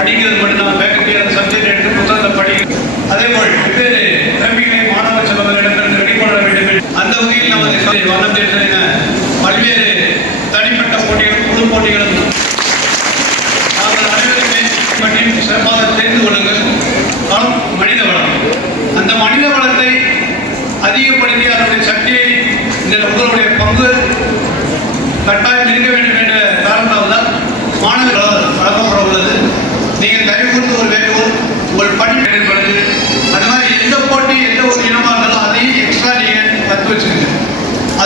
படிக்கிறது மட்டும்தான். ஃபேக்கல்ட்டி அந்த சப்ஜெக்ட் எடுத்து புத்தகத்தை படிக்கிறது அதே போல் வெவ்வேறு திறமைகளை மாணவ செல்வங்களிடமிருந்து வெளிக்கொள்ள வேண்டும். என்று அந்த வகையில் நமது வண்ணம் தேர்தலின பல்வேறு தனிப்பட்ட போட்டிகளும் குழு போட்டிகளும் நாங்கள் அனைவருமே பற்றி சிறப்பாக தெரிந்து கொள்ளுங்கள். வளம் மனித வளம். அந்த மனித வளத்தை அதிகப்படுத்தி அதனுடைய சக்தியை இதில் உங்களுடைய பங்கு கட்டாயம் இருக்க வேண்டும் என்ற காரணத்தால் தான் மாணவர்கள் வழங்கப்பட உள்ளது நீங்கள் தயவு கூர்ந்து ஒரு வேண்டுகோள் உங்கள் பணி மேம்படுது அது மாதிரி எந்த போட்டி எந்த ஒரு இனமாக இருந்தாலும் அதையும் எக்ஸ்ட்ரா நீங்கள் கற்று வச்சுக்கோங்க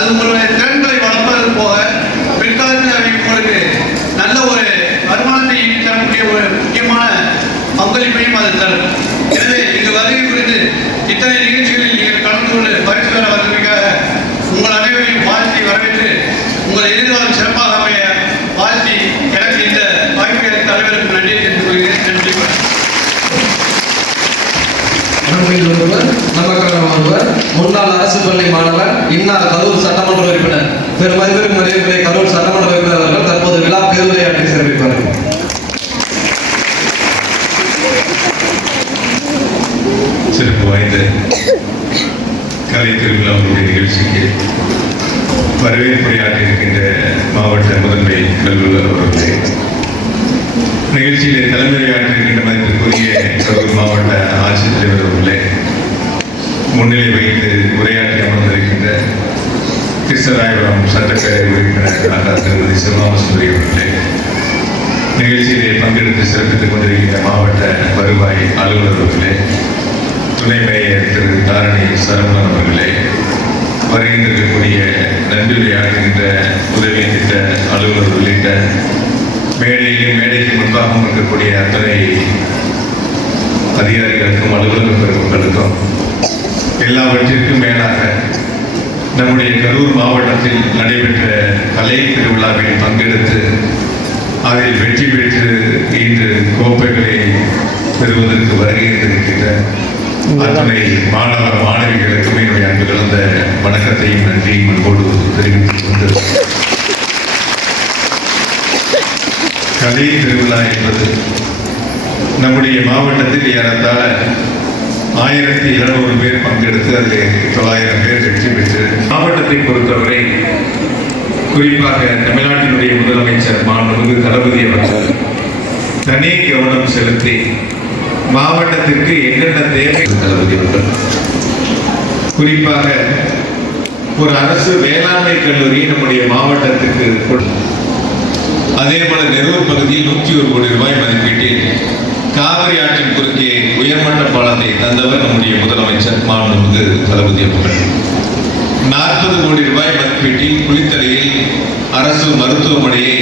அது உங்களுடைய திறன்களை வளர்ப்பது போக பிற்காலத்தில் அவை உங்களுக்கு நல்ல ஒரு வருமானத்தை ஈட்டி தரக்கூடிய ஒரு முக்கியமான பங்களிப்பையும் அது தரும் எனவே இங்கு வருகை புரிந்து இத்தனை நிகழ்ச்சிகளில் நீங்கள் கலந்து கொண்டு பரிசு பெற வந்தமைக்காக உங்கள் அனைவரையும் வாழ்த்தி வரவேற்று உங்கள் எதிர்காலம் சிறப்பாக அமைய வாழ்த்தி எனக்கு இந்த வாய்ப்பை அளித்த தலைவருக்கு நன்றி தெரிவித்துக் கொள்கிறேன் நன்றி வணக்கம். நம்மில் ஒருவர் நமக்கான ஒருவர் முன்னாள் அரசு பள்ளி மாணவர் இன்னார் கரூர் சட்டமன்ற உறுப்பினர் பெருமதிப்பிற்கு மரியாதை கரூர் சட்டமன்ற உறுப்பினர் அவர்கள் தற்போது விழா பேருரையாற்றி சிறப்பிப்பார்கள் சிறப்பு வாய்ந்த கலை திருவிழாவுடைய நிகழ்ச்சிக்கு வரவேற்புரையாற்றி இருக்கின்ற மாவட்ட முதன்மை கல்லூர் அவர்களே நிகழ்ச்சியிலே தலைமையாற்றி சட்டப்பேரவை உறுப்பினர் திருமதி சிவராமசுந்தரி அவர்களே நிகழ்ச்சியிலே பங்கெடுத்து சிறப்பித்துக் கொண்டிருக்கின்ற மாவட்ட வருவாய் அலுவலர் அவர்களே துணை மேயர் திரு தாரணி சரவணன் அவர்களே வருகின்றிருக்கக்கூடிய நன்றியுரையாற்றுகின்ற உதவி திட்ட அலுவலர் உள்ளிட்ட மேடையிலும் மேடைக்கு முன்பாகவும் இருக்கக்கூடிய அத்தனை அதிகாரி நம்முடைய கரூர் மாவட்டத்தில் நடைபெற்ற கலை திருவிழாவில் பங்கெடுத்து அதில் வெற்றி பெற்று இன்று கோப்பைகளை பெறுவதற்கு வருகை இருக்கின்ற அத்தனை மாணவ மாணவிகளுக்கும் என்னுடைய அன்பு கலந்த வணக்கத்தையும் நன்றியும் அன்போடு தெரிவித்துக் கொண்டு கலை திருவிழா என்பது நம்முடைய மாவட்டத்தில் ஏறத்தாழ ஆயிரத்தி இருநூறு பேர் பங்கெடுத்து அதில் தொள்ளாயிரம் பேர் வெற்றி பெற்று மாவட்டத்தை பொறுத்தவரை குறிப்பாக தமிழ்நாட்டினுடைய முதலமைச்சர் மாண்புமிகு தளபதி அவர்கள் தனி கவனம் செலுத்தி மாவட்டத்திற்கு என்னென்ன தேவை? தளபதி அவர்கள். குறிப்பாக ஒரு அரசு வேளாண்மை கல்லூரி நம்முடைய மாவட்டத்திற்கு கொடு- அதே போல நெரூர் பகுதியில் நூற்றி ஒரு கோடி ரூபாய் மதிப்பீட்டில் காவிரி ஆற்றின் குறுக்கே உயர்மட்ட பாலத்தை தந்தவர் நம்முடைய முதலமைச்சர் மாண்புமிகு தளபதி அவர்கள். நாற்பது கோடி ரூபாய் மதிப்பீட்டில் குளித்தலையில் அரசு மருத்துவமனையை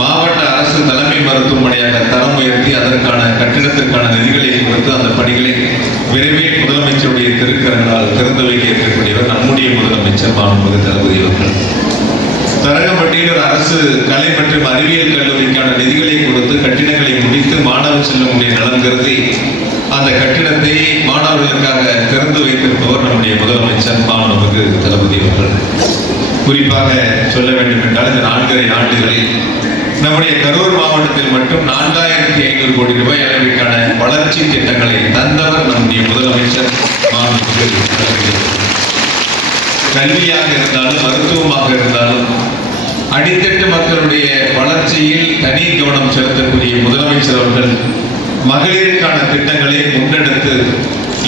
மாவட்ட அரசு தலைமை மருத்துவமனையாக தரம் உயர்த்தி அதற்கான கட்டிடத்திற்கான நிதிகளை கொடுத்து அந்த பணிகளை விரைவில் முதலமைச்சருடைய திருக்கரங்களால் திறந்து வைக்க இருக்கக்கூடியவர் நம்முடைய முதலமைச்சர் மாண்புமிகு தளபதி அவர்கள். தரங்கம்பட்டியில் ஒரு அரசு கலை மற்றும் அறிவியல் கல்லூரிக்கான நிதிகளை கொடுத்து கட்டிடங்களை முடித்து மாணவர் செல்வமுடைய நலன் கருதி அந்த கட்டிடத்தை மாணவர்களுக்காக திறந்து வைத்திருப்பவர் நம்முடைய முதலமைச்சர் மாணவருக்கு தளபதி அவர்கள். குறிப்பாக சொல்ல வேண்டும் என்றால் இந்த நான்கரை ஆண்டுகளில் நம்முடைய கரூர் மாவட்டத்தில் மட்டும் நான்காயிரத்தி ஐநூறு கோடி ரூபாய் அளவிற்கான வளர்ச்சி திட்டங்களை தந்தவர் நம்முடைய முதலமைச்சர் மாண்புமிகு கல்வியாக இருந்தாலும் மருத்துவமாக இருந்தாலும் அடித்தட்டு மக்களுடைய வளர்ச்சியில் தனி கவனம் செலுத்தக்கூடிய முதலமைச்சர் அவர்கள் மகளிருக்கான திட்டங்களை முன்னெடுத்து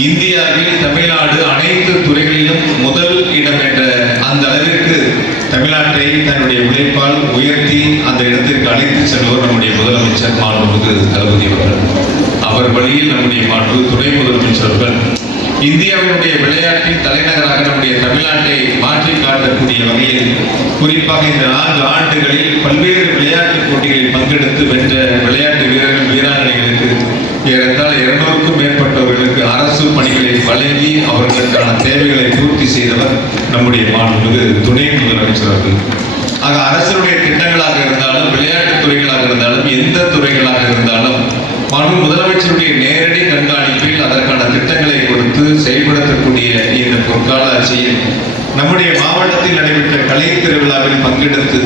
இந்தியாவில் தமிழ்நாடு அனைத்து துறைகளிலும் முதல் இடம் என்ற அந்த அளவிற்கு தமிழ்நாட்டை தன்னுடைய உழைப்பால் உயர்த்தி அந்த இடத்திற்கு அழைத்து செல்வர் நம்முடைய முதலமைச்சர் மாண்புமிகு தளபதி அவர்கள். அவர் வழியில் நம்முடைய மாண்பு துணை முதலமைச்சர்கள் இந்தியாவினுடைய விளையாட்டின் தலைநகராக நம்முடைய தமிழ்நாட்டை மாற்றி காட்டக்கூடிய வகையில் குறிப்பாக இந்த நான்கு ஆண்டுகளில் பல்வேறு விளையாட்டுப் போட்டிகளில் பங்கெடுத்து வென்ற விளையாட்டு வீரர்கள் வீராங்கனைகளுக்கு ஏறத்தாழ இருநூறுக்கும் மேற்பட்டவர்களுக்கு அரசு பணிகளை வழங்கி அவர்களுக்கான தேவைகளை பூர்த்தி செய்தவர் நம்முடைய மாண்புமிகு துணை முதலமைச்சர் அவர்கள். ஆக அரசனுடைய திட்டங்களாக இருந்தாலும் விளையாட்டுத் துறைகளாக இருந்தாலும் எந்த துறைகளாக இருந்தாலும் மாண்பு முதலமைச்சருடைய நேர கண்காணிப்பில் அதற்கான திட்டங்களை கொடுத்து செயல்படுத்தக்கூடிய இந்த பொற்கால ஆட்சியில் நம்முடைய மாவட்டத்தில் நடைபெற்ற கலை திருவிழாவில் பங்கெடுத்து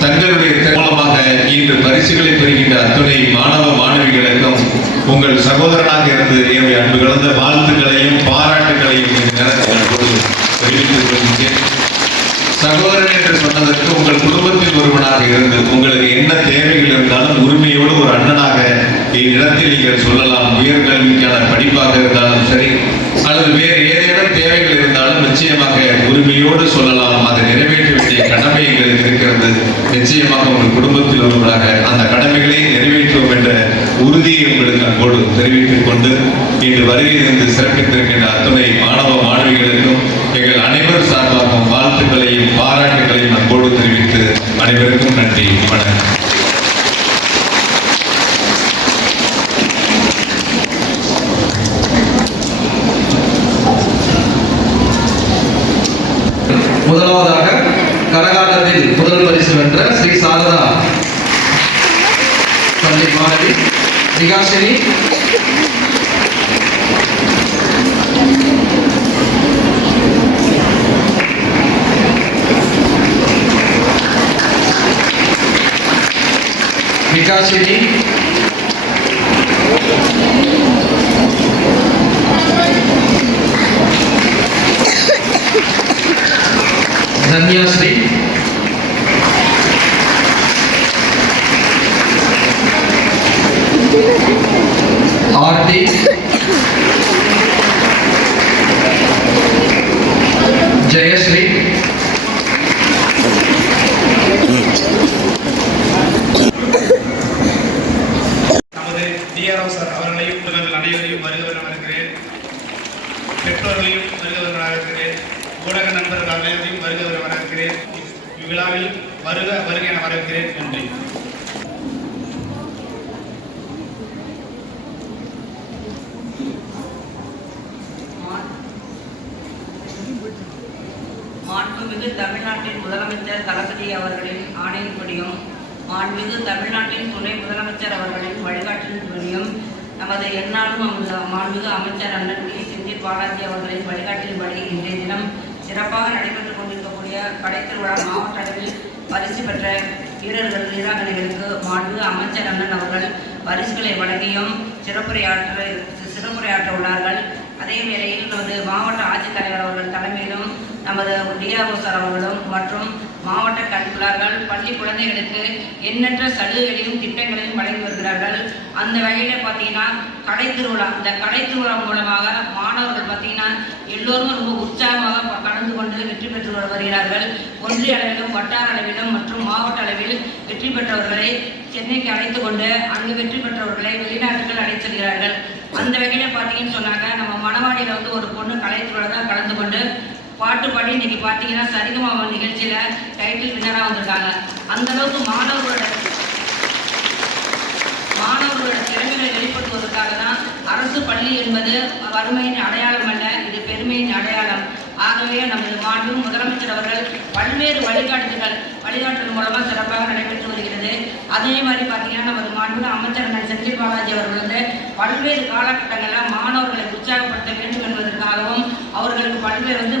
தங்களுடைய மூலமாக இன்று பரிசுகளை பெறுகின்ற அத்துணை மாணவ மாணவிகளுக்கும் உங்கள் சகோதரனாக இருந்து என்னுடைய அன்பு கலந்த வாழ்த்துக்களையும் பாராட்டுகளையும் இந்த நேரத்தில் தெரிவித்துக் கொள்கிறேன் சகோதரன் என்று சொன்னதற்கு உங்கள் குடும்பத்தில் ஒருவனாக இருந்து உங்களுக்கு என்ன தேவைகள் இருந்தாலும் உரிமையோடு ஒரு அண்ணனாக இடத்தில் நீங்கள் சொல்லலாம் உயர்கல்விக்கான படிப்பாக இருந்தாலும் சரி அல்லது வேறு ஏதேனும் தேவைகள் இருந்தாலும் நிச்சயமாக உரிமையோடு சொல்லலாம். அதை நிறைவேற்ற வேண்டிய கடமை எங்களுக்கு இருக்கிறது. நிச்சயமாக உங்கள் குடும்பத்தில் ஒருவராக அந்த கடமைகளை நிறைவேற்றுவோம் என்ற உறுதியை உங்களுக்கு அங்கோடு தெரிவித்துக் கொண்டு இன்று வருகை இருந்து சிறப்பித்திருக்கின்ற அத்துணை மாணவ மாணவிகளுக்கும் எங்கள் அனைவர் சார்பாகவும் வாழ்த்துக்களையும் பாராட்டுகளையும் அன்போடு தெரிவித்து அனைவருக்கும் நன்றி. வணக்கம். विकास सिटी धनिया श्री। आरती जयश्री। முதலமைச்சர் தளபதி அவர்களின் ஆணையின்படியும் மாண்புமிகு தமிழ்நாட்டின் துணை முதலமைச்சர் அவர்களின் வழிகாட்டின்படியும் நமது எந்நாளும் நமது மாண்புமிகு அமைச்சர் அண்ணன் வி. செந்தில் பாலாஜி அவர்களின் வழிகாட்டின்படி இன்றைய தினம் சிறப்பாக நடைபெற்றுக் கொண்டிருக்கக்கூடிய கடைத்திருவிழா மாவட்ட அளவில் பரிசு பெற்ற வீரர்கள் வீராங்கனைகளுக்கு மாண்பு அமைச்சர் அண்ணன் அவர்கள் பரிசுகளை வழங்கியும் சிறப்புரையாற்ற சிறப்புரையாற்ற உள்ளார்கள். அதே வேளையில் நமது மாவட்ட ஆட்சித்தலைவர் அவர்கள் தலைமையிலும் நமது டிஆர்ஓ சார் அவர்களும் மற்றும் மாவட்ட கல்வியாளர்கள் பள்ளி குழந்தைகளுக்கு எண்ணற்ற சலுகைகளையும் திட்டங்களையும் வழங்கி வருகிறார்கள். அந்த வகையில் பார்த்தீங்கன்னா கடை திருவிழா இந்த கடை திருவிழா மூலமாக மாணவர்கள் பார்த்தீங்கன்னா எல்லோரும் ரொம்ப உற்சாகமாக கலந்து கொண்டு வெற்றி பெற்று வருகிறார்கள். ஒன்றிய அளவிலும் வட்டார அளவிலும் மற்றும் மாவட்ட அளவில் வெற்றி பெற்றவர்களை சென்னைக்கு அழைத்து கொண்டு அங்கு வெற்றி பெற்றவர்களை வெளிநாட்டுகள் அழைத்து செல்கிறார்கள். அந்த வகையில் பார்த்தீங்கன்னு சொன்னாங்க நம்ம மணவாடியில் வந்து ஒரு பொண்ணு கலை திருவிழா தான் கலந்து கொண்டு பாட்டு பாடி இன்னைக்கு பார்த்தீங்கன்னா சரிகமாக நிகழ்ச்சியில் டைட்டில் வின்னராக வந்திருக்காங்க. அந்த அளவுக்கு மாணவர்களோட மாணவர்களோட திறமைகளை வெளிப்படுத்துவதற்காக தான் அரசு பள்ளி என்பது வறுமையின் அடையாளம் அல்ல இது பெருமையின் அடையாளம். ஆகவே நமது மாண்பு முதலமைச்சர் அவர்கள் பல்வேறு வழிகாட்டுதல்கள் வழிகாட்டுதல் மூலமாக சிறப்பாக நடைபெற்று வருகிறது. அதே மாதிரி பார்த்தீங்கன்னா நமது மாண்பு அமைச்சர் செந்தில் பாலாஜி அவர்கள் வந்து பல்வேறு காலகட்டங்களில் மாணவர்களை உற்சாகப்படுத்த வேண்டும் என்பதற்காகவும் அவர்களுக்கு பல்வேறு வந்து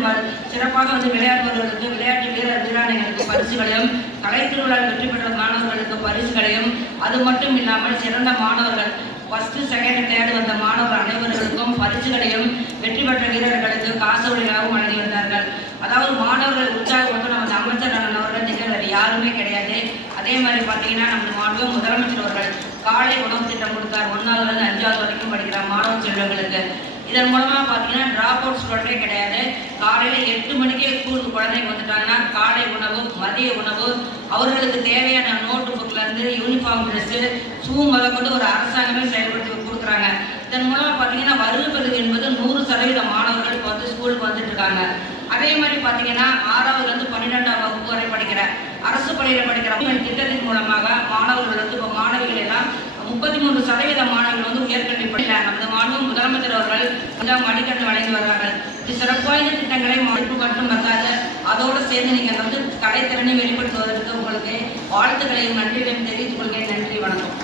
சிறப்பாக வந்து விளையாடுபவர்களுக்கு விளையாட்டு வீரர் வீராணைகளுக்கு பரிசுகளையும் கலை திருவிழாவில் வெற்றி பெற்ற மாணவர்களுக்கு பரிசுகளையும் அது மட்டும் இல்லாமல் சிறந்த மாணவர்கள் ஃபர்ஸ்ட் செகண்ட் தேர்ட் வந்த மாணவர் அனைவர்களுக்கும் பரிசுகளையும் வெற்றி பெற்ற வீரர்களுக்கு காசு உதவிகளாகவும் வழங்கி வந்தார்கள். அதாவது மாணவர்கள் உற்சாகப்படுத்த நமது அமைச்சர் அண்ணன் அவர்கள் யாருமே கிடையாது. அதே மாதிரி பார்த்தீங்கன்னா நமது மாண்பு முதலமைச்சர் அவர்கள் காலை உணவு திட்டம் கொடுத்தார். ஒன்றாவதுலேருந்து அஞ்சாவது வரைக்கும் படிக்கிற மாணவ செல்வங்களுக்கு. இதன் மூலமாக பார்த்தீங்கன்னா ட்ராப் அவுட் ஸ்டூடெண்டே கிடையாது. காலையில் எட்டு மணிக்கே ஸ்கூலுக்கு குழந்தைங்க வந்துட்டாங்கன்னா காலை உணவு மதிய உணவு அவர்களுக்கு தேவையான நோட்டு புக்லேருந்து யூனிஃபார்ம் ட்ரெஸ்ஸு ஷூ முதற்கொண்டு ஒரு அரசாங்கமே செயல்படுத்தி கொடுக்குறாங்க. இதன் மூலமாக பார்த்தீங்கன்னா வருவது என்பது நூறு சதவீத மாணவர்கள் வந்து ஸ்கூலுக்கு வந்துட்டு இருக்காங்க. அதே மாதிரி பார்த்தீங்கன்னா ஆறாவதுலேருந்து பன்னிரெண்டாம் வகுப்பு வரை படிக்கிற அரசு பள்ளியில் படிக்கிற திட்டத்தின் மூலமாக மாணவர்கள் வந்து இப்போ மாணவிகள் எல்லாம் முப்பத்தி மூன்று சதவீத மாணவர்கள் வந்து உயர்கல்வி படிக்கல நமது மாணவ முதலமைச்சர் அவர்கள் முதலாம் மடிக்கட்டு வழங்கி வருவார்கள் இது சிறப்பான திட்டங்களை மதிப்பு மட்டும் பத்தாது அதோடு சேர்ந்து நீங்கள் வந்து கலைத்திறனை வெளிப்படுத்துவதற்கு உங்களுக்கு வாழ்த்துக்களையும் நன்றிகளையும் தெரிவித்துக் கொள்கிறேன். நன்றி வணக்கம்.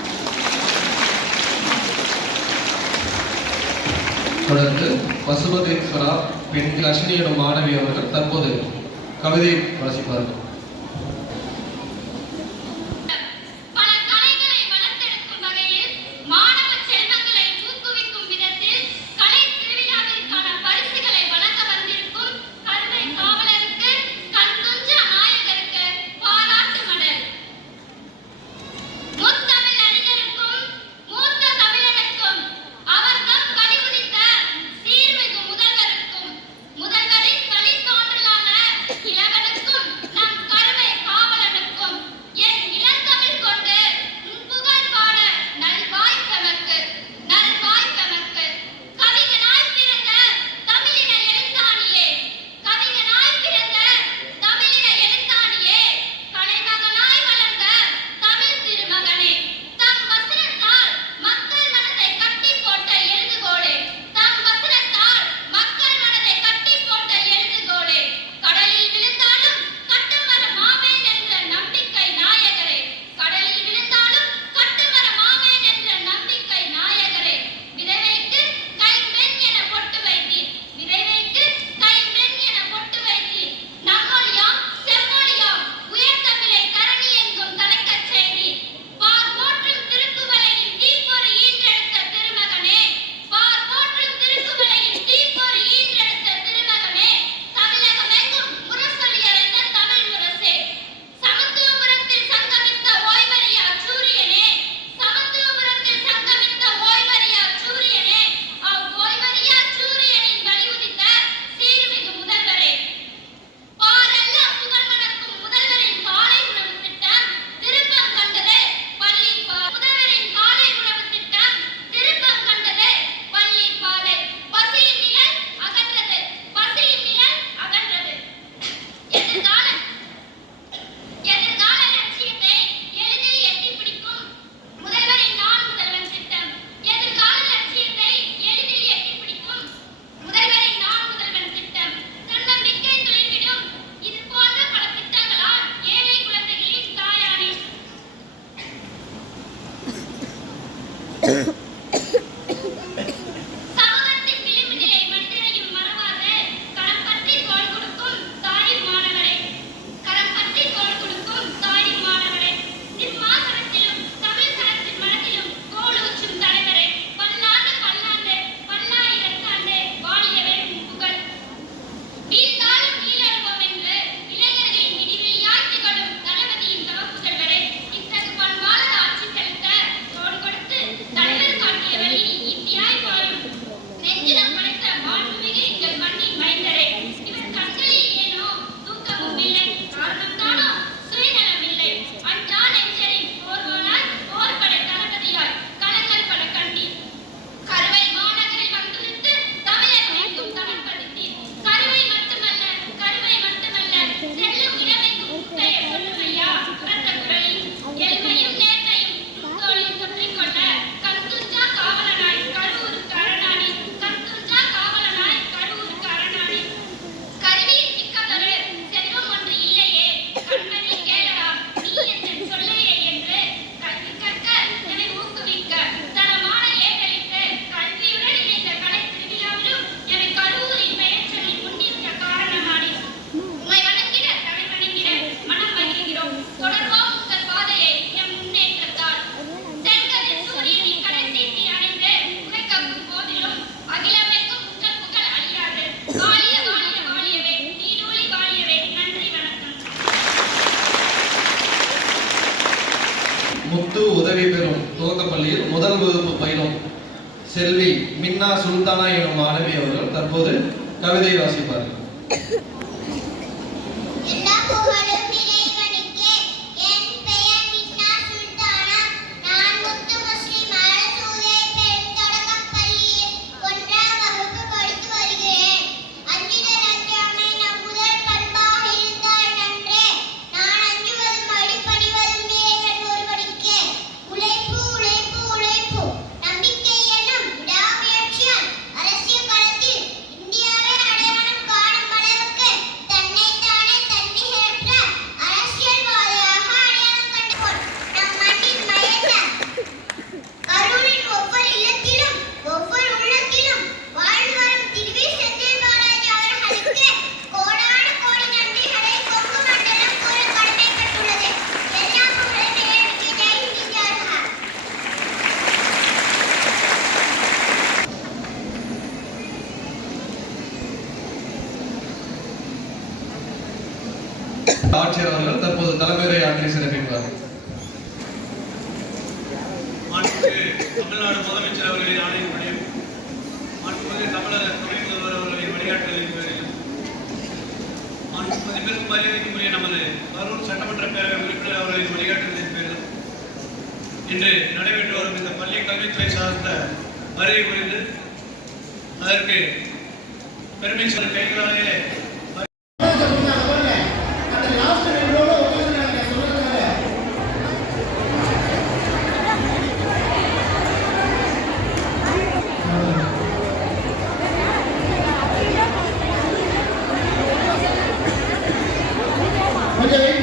தொடர்ந்து வசுபதேஸ்வரா பெண் அஸ்வினி எனும் மாணவி அவர்கள் தற்போது கவிதை வாசிப்பார்கள். துவக்கப் பள்ளியில் முதல் வகுப்பு பயிலும் செல்வி மின்னா சுல்தானா எனும் மாணவி அவர்கள் தற்போது கவிதை வாசிப்பார்கள். மதிப்பிற்கு மரியாதைக்குரிய நமது கரூர் சட்டமன்ற பேரவை உறுப்பினர் அவர்களின் வழிகாட்டுதலின் பேரில் இன்று நடைபெற்று வரும் இந்த பள்ளி கல்வித்துறை சார்ந்த வரை குறித்து அதற்கு பெருமை சொல்ல கைகளாலேயே म्हणजे